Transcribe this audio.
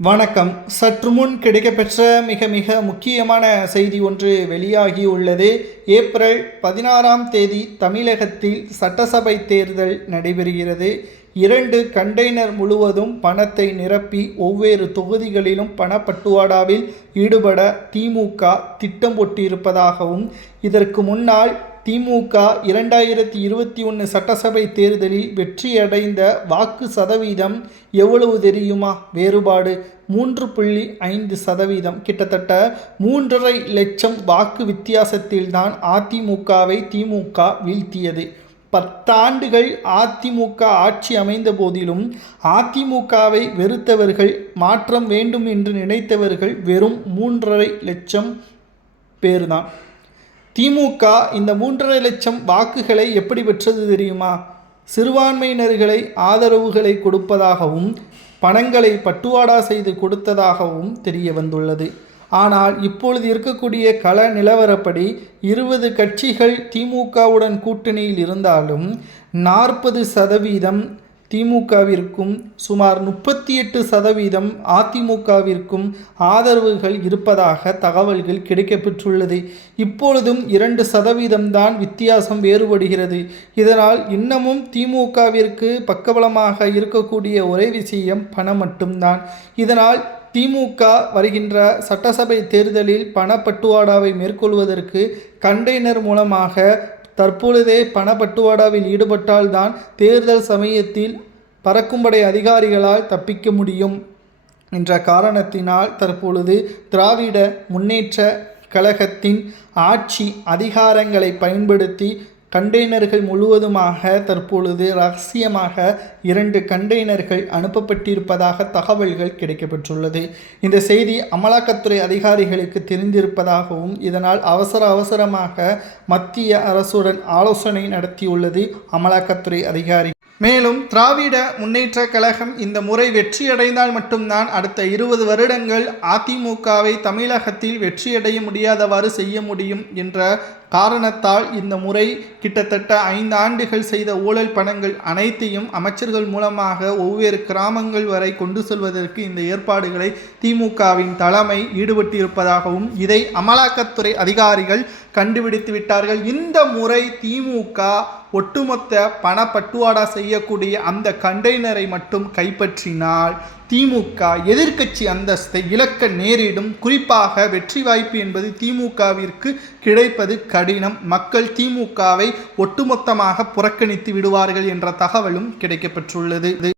வணக்கம். சற்று முன் கிடைக்கப்பெற்ற மிக முக்கியமான செய்தி ஒன்று வெளியாகியுள்ளது. ஏப்ரல் 16ஆம் தேதி தமிழகத்தில் சட்டசபை தேர்தல் நடைபெறுகிறது. 2 கண்டெய்னர் முழுவதும் பணத்தை நிரப்பி ஒவ்வொரு தொகுதிகளிலும் பணப்பட்டுவாடாவில் ஈடுபட திமுக திட்டம் போட்டிருப்பதாகவும், இதற்கு முன்னால் திமுக 2021 சட்டசபை தேர்தலில் வெற்றியடைந்த வாக்கு சதவீதம் எவ்வளவு தெரியுமா? வேறுபாடு 3.5%. கிட்டத்தட்ட 3.5 லட்சம் வாக்கு வித்தியாசத்தில்தான் அதிமுகவை திமுக வீழ்த்தியது. 10 ஆண்டுகள் அதிமுக ஆட்சி அமைந்த போதிலும் அதிமுகவை வெறுத்தவர்கள், மாற்றம் வேண்டும் என்று நினைத்தவர்கள் வெறும் 3.5 லட்சம் பேர்தான். திமுக இந்த 3.5 லட்சம் வாக்குகளை எப்படி பெற்றது தெரியுமா? சிறுபான்மையினர்களை ஆதரவுகளை கொடுப்பதாகவும் பணங்களை பட்டுவாடா செய்து கொடுத்ததாகவும் தெரிய வந்துள்ளது. ஆனால் இப்பொழுது இருக்கக்கூடிய கள நிலவரப்படி 20 கட்சிகள் திமுகவுடன் கூட்டணியில் இருந்தாலும் 40% திமுகவிற்கும் சுமார் 38% அதிமுகவிற்கும் ஆதரவுகள் இருப்பதாக தகவல்கள் கிடைக்கப்பெற்றுள்ளது. இப்பொழுதும் 2% தான் வித்தியாசம் வேறுபடுகிறது. இதனால் இன்னமும் திமுகவிற்கு பக்கபலமாக இருக்கக்கூடிய ஒரே விஷயம் பணம் மட்டும்தான். இதனால் திமுக வருகின்ற சட்டசபை தேர்தலில் பணப்பட்டுவாடாவை மேற்கொள்வதற்கு கண்டெய்னர் மூலமாக தற்பொழுதே பணப்பட்டுவாடாவில் ஈடுபட்டால்தான் தேர்தல் சமயத்தில் பறக்கும்படை அதிகாரிகளால் தப்பிக்க முடியும் என்ற காரணத்தினால் தற்பொழுது திராவிட முன்னேற்ற கழகத்தின் ஆட்சி அதிகாரங்களை பயன்படுத்தி கண்டெய்னர்கள் முழுவதுமாக தற்பொழுது ரகசியமாக 2 கண்டெய்னர்கள் அனுப்பப்பட்டிருப்பதாக தகவல்கள் கிடைக்கப்பெற்றுள்ளது. இந்த செய்தி அமலாக்கத்துறை அதிகாரிகளுக்கு தெரிந்திருப்பதாகவும், இதனால் அவசரமாக மத்திய அரசுடன் ஆலோசனை நடத்தியுள்ளது அமலாக்கத்துறை அதிகாரி. மேலும் திராவிட முன்னேற்ற கழகம் இந்த முறை வெற்றியடைந்தால் மட்டும்தான் அடுத்த 20 வருடங்கள் அதிமுகவை தமிழகத்தில் வெற்றியடைய முடியாதவாறு செய்ய முடியும் என்ற காரணத்தால் இந்த முறை கிட்டத்தட்ட 5 ஆண்டுகள் செய்த ஊழல் பணங்கள் அனைத்தையும் அமைச்சர்கள் மூலமாக ஒவ்வொரு கிராமங்கள் வரை கொண்டு செல்வதற்கு இந்த ஏற்பாடுகளை திமுகவின் தலைமை ஈடுபட்டிருப்பதாகவும் இதை அமலாக்கத்துறை அதிகாரிகள் கண்டுபிடித்து விட்டார்கள். இந்த முறை திமுக ஒட்டுமொத்த பணப்பட்டுவாடா செய்யக்கூடிய அந்த கண்டெய்னரை மட்டும் கைப்பற்றினால் திமுக எதிர்க்கட்சி அந்தஸ்தை இழக்க நேரிடும். குறிப்பாக வெற்றி வாய்ப்பு என்பது திமுகவிற்கு கிடைப்பது கடினம். மக்கள் திமுகவை ஒட்டுமொத்தமாக புறக்கணித்து விடுவார்கள் என்ற தகவலும் கிடைக்கப்பெற்றுள்ளது.